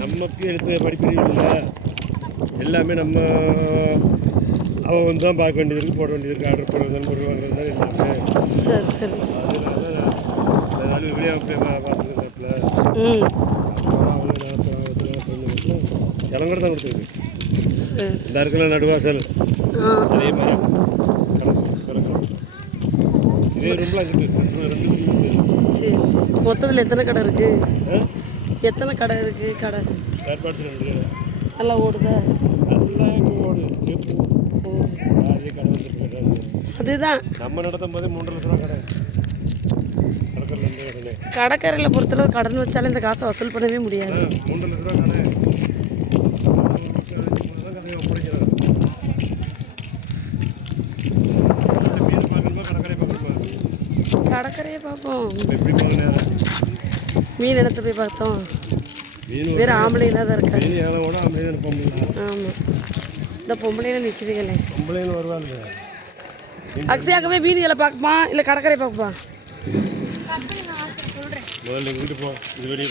நமக்கு எடுத்து படிப்பறிவு இல்லை, எல்லாமே நம்ம அவன் வந்து தான் பார்க்க வேண்டியது இருக்குது, போட வேண்டியது இருக்குது, ஆர்டர் போடுறது பொருள் வாங்குறது தான் எல்லாமே. சரி சரி. அதனால வெளியே போய் பார்த்துருந்தாப்புல இளங்கட தான் கொடுத்துருக்கு. இந்த இருக்குல்ல நடுவாசல், அதே மரம் இதே ரூம்லாம் இருக்குது. 2 சரி சரி. மொத்தத்தில் எத்தனை கடை இருக்குது? எத்தனை கடை இருக்குது? கடை ஏற்பாடு நல்லா ஓடுதா? நல்லா ஓடு. அதே கடை வந்துட்டு அதுதான் நம்ம நடத்தும் போதே 3 லட்ச ரூபா கடை. கடற்கரையில் பொறுத்தளவு கடன் வச்சாலும் இந்த காசை வசூல் பண்ணவே முடியாது. 3 லட்ச ரூபா கடை. கடற்கரையை பார்ப்போம். மீன் இடத்த போய் பார்த்தோம். வேறு ஆம்பளைலாம் தான் இருக்காது. ஆமாம், இந்த பொம்பளைலாம் நிற்கிறீங்களே. அக்ஷயாக்கவே மீன்களை பார்ப்போமா இல்லை கடற்கரை பார்ப்போமா? முதல்ல இங்கிட்டு போ. இது வெளியே